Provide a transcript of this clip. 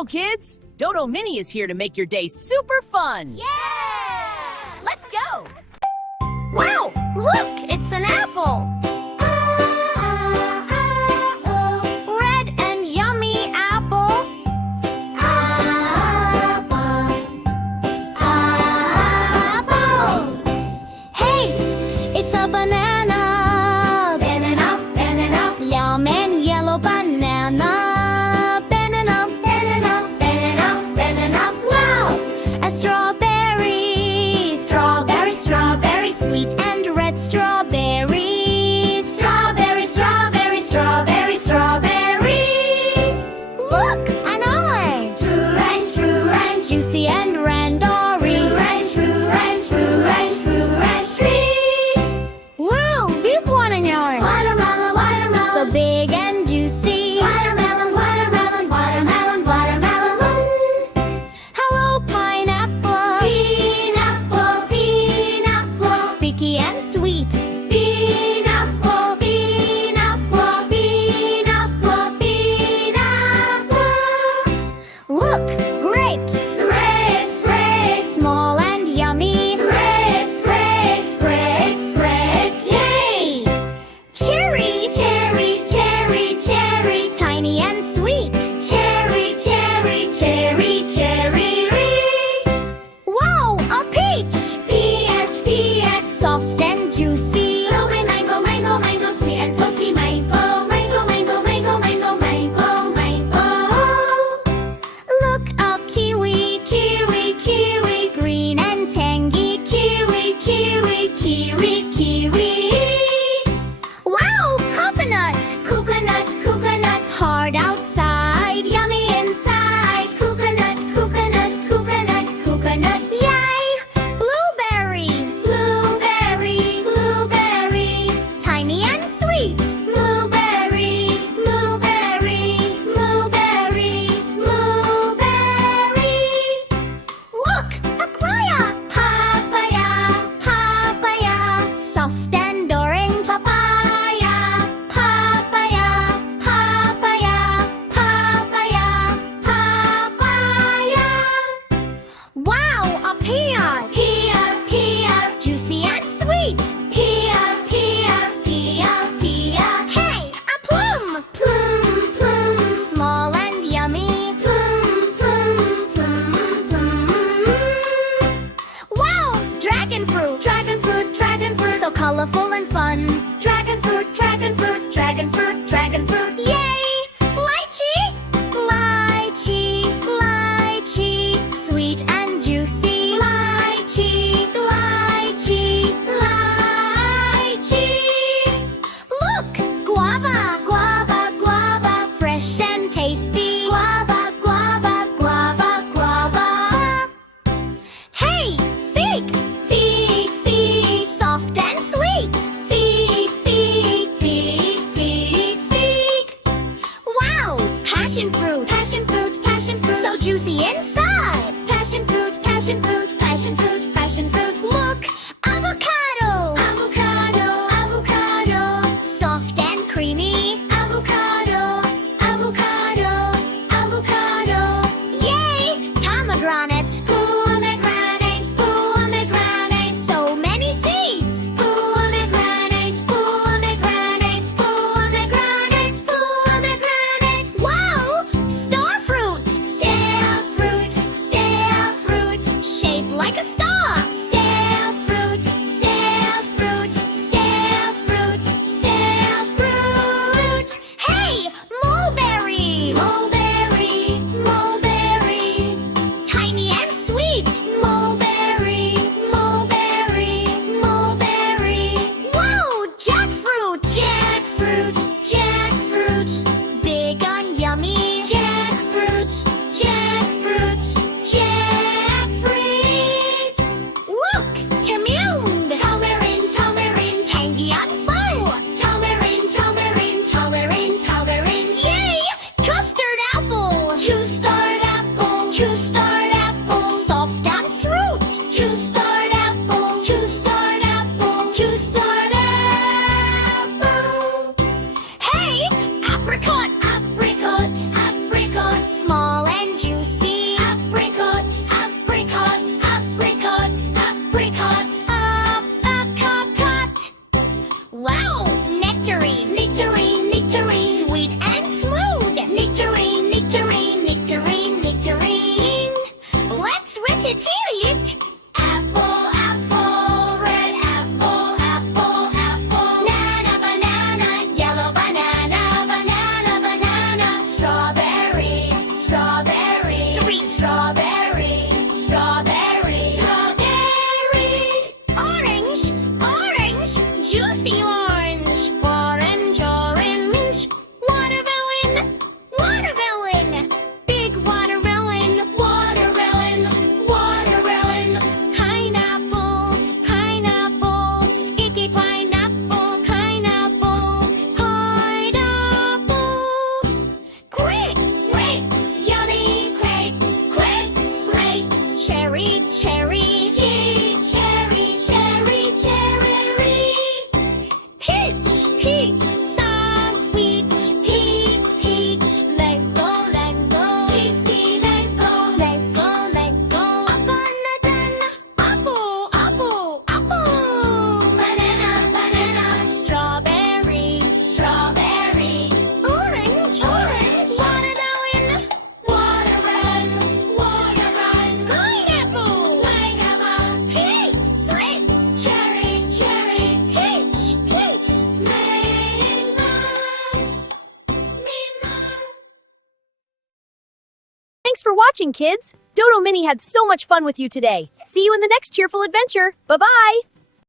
Hello, kids! Dodo Mini is here to make your day super fun! Yeah! Let's go! Wow! Look! It's an apple! Red and yummy apple! Apple! Apple! Hey! It's a banana! Banana! Banana! Yum and yellow banana! Sweet and red strawberry. Strawberry, strawberry, strawberry, strawberry. Look, an orange. True and juicy and randory. True and tree. Wow, big watermelon. Watermelon, watermelon. So big and juicy. Watermelon, watermelon, watermelon, watermelon. Hello, pineapple. Pineapple, pineapple. Sticky and sweet. Pineapple, pineapple, pineapple, pineapple. Look, grapes. Grapes, grapes. Small and yummy. Grapes, grapes, grapes, grapes. Yay! Cherries. Cherry, cherry, cherry. Tiny and sweet. Cherry, cherry, cherry, cherry. Wow, a peach. Peach, peach. Soft and juicy. Mango, mango, mango, sweet and toasty. Mango, mango, mango, mango, mango, mango, mango. Look, a kiwi. Kiwi, kiwi. Green and tangy. Kiwi, kiwi, kiwi, kiwi. Wow, coconut. Coconut, coconut. Hard outside, yummy inside. Coconut, coconut, coconut, coconut. Yay! Blueberries. Blueberry, blueberry. Tiny and sweet. Blueberry, blueberry, blueberry, blueberry. Look, papaya. Papaya, papaya. Soft and orange. Papaya, papaya, papaya, papaya, papaya. Wow, a pear. Pear, pear. Juicy and sweet. Pear, pear, pear, pear. Hey, a plum. Plum, plum. Small and yummy. Plum, plum, plum, plum. Wow, dragon fruit. Dragon fruit, dragon fruit. So colorful and fun. Dragon fruit, dragon fruit, dragon fruit, dragon fruit. Yay! Lychee. Lychee, lychee. Sweet and juicy. Lychee, lychee, lychee. Look, guava. Guava, guava. Fresh and tasty. Guava, guava, guava, guava. Hey, fig. Fig, fig. Soft and sweet. Fig, fig, fig, fig, fig. Wow, passion fruit. Passion fruit, passion fruit. So juicy inside. Passion fruit, passion fruit, passion fruit, passion fruit. Look, avocado. Avocado, avocado. Soft and creamy. Avocado, avocado, avocado. Yay, pomegranate. Pomegranate, pomegranate. So many seeds. Pomegranate, pomegranate, pomegranate, pomegranate. Wow, star fruit. Star fruit, star fruit. Shaped like a star. Star Thanks for watching, kids! Dodo Mini had so much fun with you today. See you in the next cheerful adventure. Bye-bye!